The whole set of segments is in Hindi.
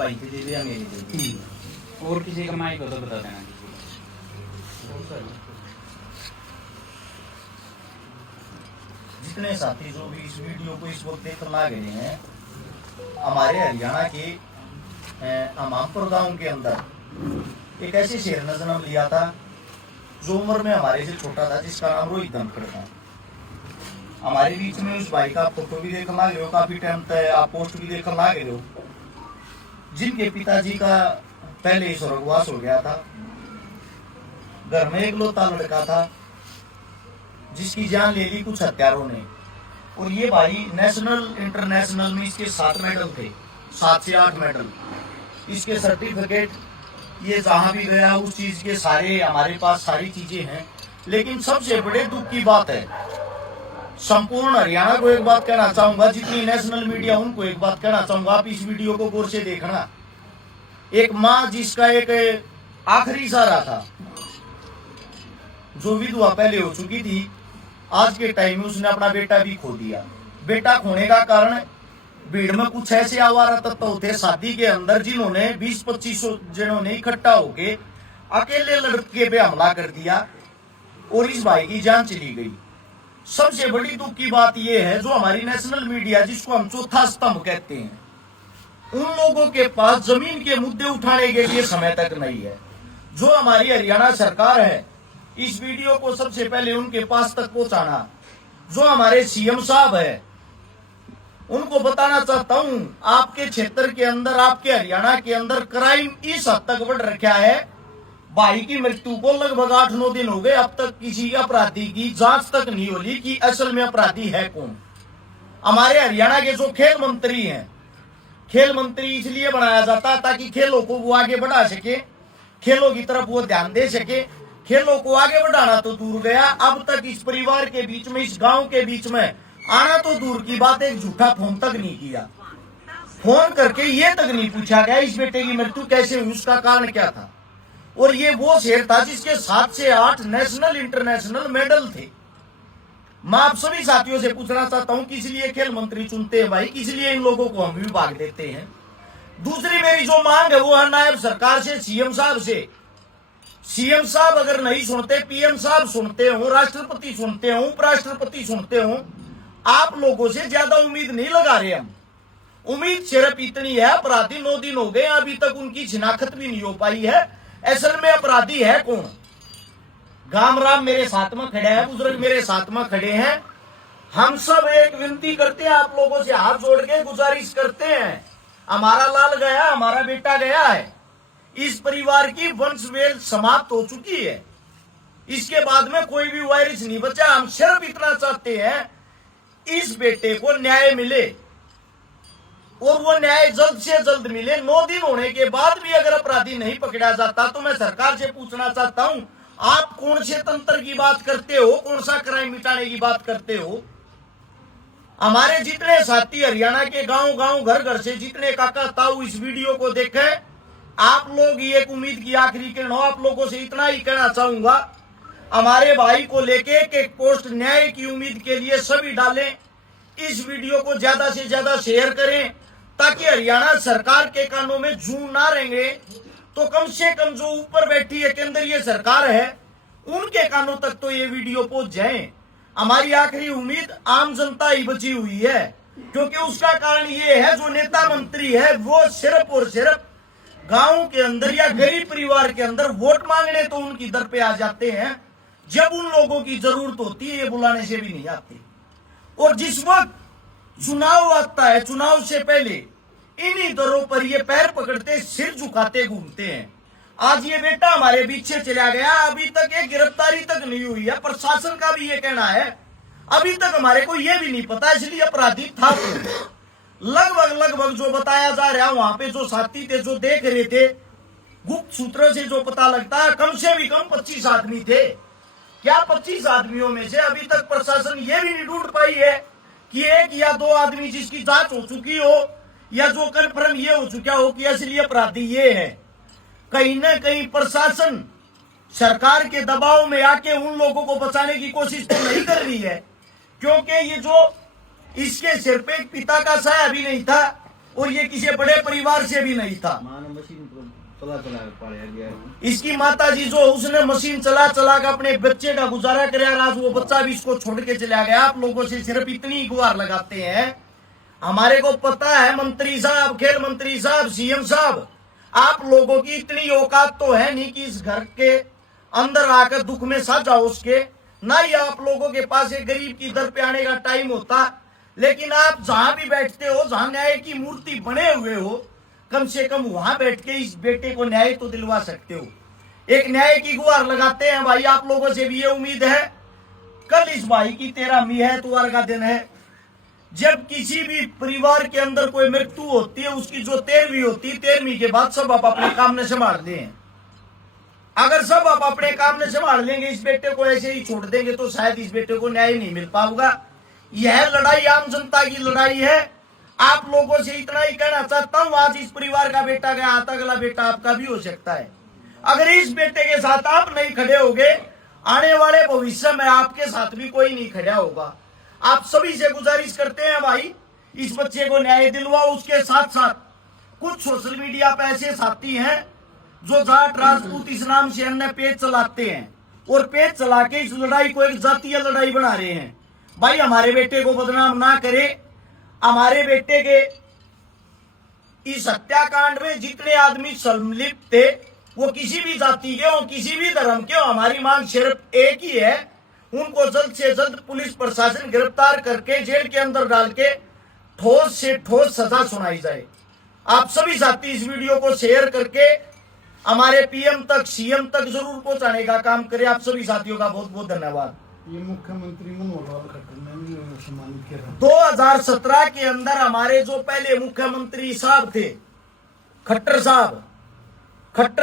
भाई के दे दिया, मेरे दे दिया। और किसी का माइक हो तो बता देना। जितने साथी जो भी इस वीडियो को इस वक्त देखने लग रहे हैं, हमारे हरियाणा के अमामपुर गांव के अंदर एक ऐसे शेर ने जन्म लिया था जो उम्र में हमारे से छोटा था, जिसका नाम रोहित धनखड़ था। हमारे बीच में उस भाई का फोटो भी देखने लग रहे हो, काफी टाइम तक आप पोस्ट भी देखने लग रहे हो, जिनके पिताजी का पहले ही स्वर्गवास हो गया था। घर में इकलौता लड़का था जिसकी जान ले ली कुछ हत्यारों ने। और ये भाई नेशनल इंटरनेशनल में इसके 7 मेडल थे, 7 से 8 मेडल, इसके सर्टिफिकेट, ये जहां भी गया उस चीज के सारे हमारे पास सारी चीजें हैं। लेकिन सबसे बड़े दुख की बात है, संपूर्ण हरियाणा को एक बात कहना चाहूंगा, जितनी नेशनल मीडिया उनको एक बात कहना चाहूंगा, आप इस वीडियो को गौर से देखना। एक माँ जिसका एक आखिरी सहारा था, जो विधवा पहले हो चुकी थी, आज के टाइम में उसने अपना बेटा भी खो दिया। बेटा खोने का कारण भीड़ में कुछ ऐसे आवारा तत्व होते शादी के अंदर, जिन्होंने 20-25 जिन्होंने इकट्ठा होके अकेले लड़के पे हमला कर दिया और इस भाई की जान चली गई। सबसे बड़ी दुख की बात यह है, जो हमारी नेशनल मीडिया, जिसको हम चौथा स्तंभ कहते हैं, उन लोगों के पास जमीन के मुद्दे उठाने के लिए समय तक नहीं है। जो हमारी हरियाणा सरकार है, इस वीडियो को सबसे पहले उनके पास तक पहुंचाना। जो हमारे सीएम साहब है, उनको बताना चाहता हूं, आपके क्षेत्र के अंदर, आपके हरियाणा के अंदर क्राइम इस हद तक बढ़ रखा है। भाई की मृत्यु को लगभग 8-9 दिन हो गए, अब तक किसी अपराधी की जांच तक नहीं होली कि असल में अपराधी है कौन। हमारे हरियाणा के जो खेल मंत्री हैं, खेल मंत्री इसलिए बनाया जाता ताकि खेलों को वो आगे बढ़ा सके, खेलों की तरफ वो ध्यान दे सके। खेलों को आगे बढ़ाना तो दूर गया, अब तक इस परिवार के बीच में, इस गांव के बीच में आना तो दूर की बात, एक झूठा फोन तक नहीं किया। फोन करके ये तक नहीं पूछा गया इस बेटे की मृत्यु कैसे हुई, उसका कारण क्या था। और ये वो शेर था जिसके 7 से 8 नेशनल इंटरनेशनल मेडल थे। मैं आप सभी साथियों से पूछना चाहता हूं, किस लिए खेल मंत्री चुनते हैं भाई, किस लिए इन लोगों को हम विभाग देते हैं। दूसरी मेरी जो मांग है वो है नायब सरकार से, सीएम साहब से। सीएम साहब अगर नहीं सुनते, पीएम साहब सुनते हो, राष्ट्रपति सुनते हो, उपराष्ट्रपति सुनते हो, आप लोगों से ज्यादा उम्मीद नहीं लगा रहे हम। उम्मीद सिर्फ इतनी है, अपराधी 9 दिन हो गए, अभी तक उनकी शिनाख्त भी नहीं हो पाई है। असल में अपराधी है कौन। गामराम मेरे साथ में खड़े हैं, बुजुर्ग मेरे साथ में खड़े हैं। हम सब एक विनती करते हैं, आप लोगों से हाथ जोड़ के गुजारिश करते हैं, हमारा लाल गया, हमारा बेटा गया है, इस परिवार की वंशवेल समाप्त हो चुकी है, इसके बाद में कोई भी वारिस नहीं बचा। हम सिर्फ इतना चाहते हैं, इस बेटे को न्याय मिले और वो न्याय जल्द से जल्द मिले। 9 दिन होने के बाद भी अगर अपराधी नहीं पकड़ा जाता तो मैं सरकार से पूछना चाहता हूं, आप कौन से तंत्र की बात करते हो, कौन सा क्राइम मिटाने की बात करते हो। हमारे जितने साथी हरियाणा के गांव गांव, घर घर से जितने काका ताऊ इस वीडियो को देखें, आप लोग ये एक उम्मीद की आखिरी किरण हो। आप लोगों से इतना ही कहना चाहूंगा, हमारे भाई को लेके एक पोस्ट न्याय की उम्मीद के लिए सभी डालें। इस वीडियो को ज्यादा से ज्यादा शेयर करें, ताकि हरियाणा सरकार के कानों में जू ना रहेंगे तो कम से कम जो ऊपर बैठी है केंद्रीय सरकार है, उनके कानों तक तो ये वीडियो पहुंच जाए। हमारी आखिरी उम्मीद आम जनता ही बची हुई है, क्योंकि उसका कारण ये है, जो नेता मंत्री है वो सिर्फ और सिर्फ गांव के अंदर या गरीब परिवार के अंदर वोट मांगने तो उनकी दर पे आ जाते हैं, जब उन लोगों की जरूरत होती है ये बुलाने से भी नहीं आते। और जिस वक्त चुनाव आता है, चुनाव से पहले इन्हीं दरों पर ये पैर पकड़ते, सिर झुकाते घूमते हैं। आज ये बेटा हमारे बीच से चला गया, अभी तक ये गिरफ्तारी तक नहीं हुई है। प्रशासन का भी ये कहना है, अभी तक हमारे को ये भी नहीं पता, इसलिए अपराधी था। लगभग जो बताया जा रहा है, वहां पे जो साथी थे, जो देख रहे थे, गुप्त सूत्रों से जो पता लगता है, कम से भी कम 25 आदमी थे। क्या 25 आदमियों में से अभी तक प्रशासन ये भी नहीं ढूंढ पाई है कि 1 या 2 आदमी जिसकी जांच हो चुकी हो, या जो कन्फर्म ये हो चुका हो कि असली अपराधी ये है। कहीं न कहीं प्रशासन सरकार के दबाव में आके उन लोगों को बचाने की कोशिश तो नहीं कर रही है, क्योंकि ये जो इसके सिर पे एक पिता का साया भी नहीं था, और ये किसी बड़े परिवार से भी नहीं था। इसकी माता जी जो उसने मशीन चला चला कर अपने बच्चे का गुजारा कराया, आज वो बच्चा भी इसको छोड़ के चला गया। आप लोगों से सिर्फ इतनी गुहार लगाते हैं, हमारे को पता है मंत्री साहब, खेल मंत्री साहब, सीएम साहब, आप लोगों की इतनी औकात तो है नहीं कि इस घर के अंदर आकर दुख में साथ जाओ उसके, ना ही आप लोगों के पास एक गरीब की दर पे आने का टाइम होता। लेकिन आप जहां भी बैठते हो, जहां न्याय की मूर्ति बने हुए हो, कम से कम वहां बैठ के इस बेटे को न्याय तो दिलवा सकते हो। एक न्याय की गुहार लगाते हैं भाई। आप लोगों से भी ये उम्मीद है, कल इस भाई की 13वीं है, इतवार का दिन है। जब किसी भी परिवार के अंदर कोई मृत्यु होती है, उसकी जो 13वीं होती है, 13वीं के बाद सब आप अपने काम ने संभाल लें। अगर सब आप अपने काम ने संभाल लेंगे, इस बेटे को ऐसे ही छोड़ देंगे, तो शायद इस बेटे को न्याय नहीं मिल पाऊंगा। यह लड़ाई आम जनता की लड़ाई है। आप लोगों से इतना ही कहना चाहता हूं, आज इस परिवार का बेटा गया, आता अगला बेटा आपका भी हो सकता है। अगर इस बेटे के साथ आप नहीं खड़े होगे, आने वाले भविष्य में आपके साथ भी कोई नहीं खड़ा होगा। आप सभी से गुजारिश करते हैं भाई, इस बच्चे को न्याय दिलवाओ। उसके साथ साथ कुछ सोशल मीडिया पे ऐसे साथी हैं जो जाट राजपूत इस नाम से अन्य पेज चलाते हैं, और पेज चला के इस लड़ाई को एक जातीय लड़ाई बना रहे हैं। भाई हमारे बेटे को बदनाम ना करे। हमारे बेटे के इस हत्याकांड में जितने आदमी सम्मिलित थे, वो किसी भी जाति के हो, किसी भी धर्म के हो, हमारी मांग सिर्फ एक ही है, उनको जल्द से जल्द पुलिस प्रशासन गिरफ्तार करके जेल के अंदर डाल के ठोस से ठोस सजा सुनाई जाए। आप सभी साथी इस वीडियो को शेयर करके हमारे पीएम तक, सीएम तक जरूर पहुंचाने का काम करें। आप सभी साथियों का बहुत बहुत धन्यवाद। ये मुख्यमंत्री मनोहर खट्टर ने सम्मानित किया 2017 के अंदर हमारे जो पहले मुख्यमंत्री साहब थे, खट्टर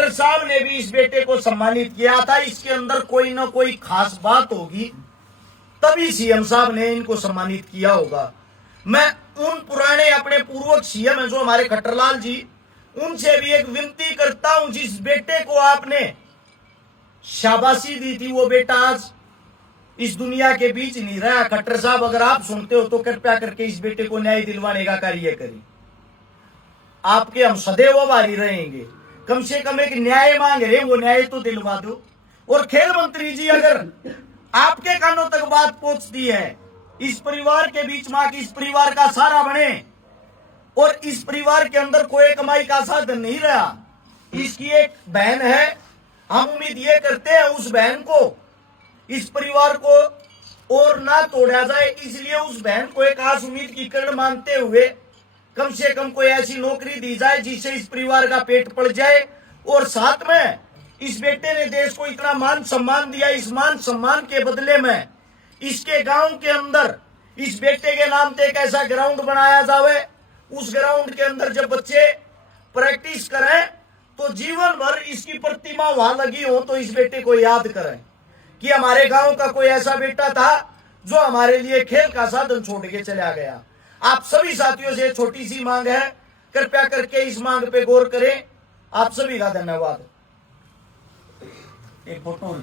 साहब ने भी इस बेटे को सम्मानित किया था। इसके अंदर कोई ना कोई खास बात होगी, तभी सीएम साहब ने इनको सम्मानित किया होगा। मैं उन पुराने अपने पूर्व सीएम है जो हमारे खट्टरलाल जी, उनसे भी एक विनती करता हूं, जिस बेटे को आपने शाबाशी दी थी, वो बेटा आज इस दुनिया के बीच नहीं रहा। खट्टर साहब, अगर आप सुनते हो तो कृपया करके इस बेटे को न्याय दिलवाने का कार्य करें। आपके हम सदैव आभारी रहेंगे। कम से कम एक न्याय मांग रहे, वो न्याय तो दिलवा दो। और खेल मंत्री जी, अगर आपके कानों तक बात पहुंचती है, इस परिवार के बीच मां की इस परिवार का सहारा बने, और इस परिवार के अंदर कोई कमाई का साधन नहीं रहा। इसकी एक बहन है, हम उम्मीद ये करते हैं उस बहन को, इस परिवार को और ना तोड़ा जाए, इसलिए उस बहन को एक आस उम्मीद की किरण मानते हुए कम से कम कोई ऐसी नौकरी दी जाए जिससे इस परिवार का पेट पड़ जाए। और साथ में इस बेटे ने देश को इतना मान सम्मान दिया, इस मान सम्मान के बदले में इसके गांव के अंदर इस बेटे के नाम पे एक ऐसा ग्राउंड बनाया जाए, उस ग्राउंड के अंदर जब बच्चे प्रैक्टिस करें तो जीवन भर इसकी प्रतिमा वहां लगी हो, तो इस बेटे को याद करें कि हमारे गांव का कोई ऐसा बेटा था जो हमारे लिए खेल का साधन छोड़ के चला गया। आप सभी साथियों से छोटी सी मांग है, कृपया करके इस मांग पे गौर करें। आप सभी का धन्यवाद। एक फोटो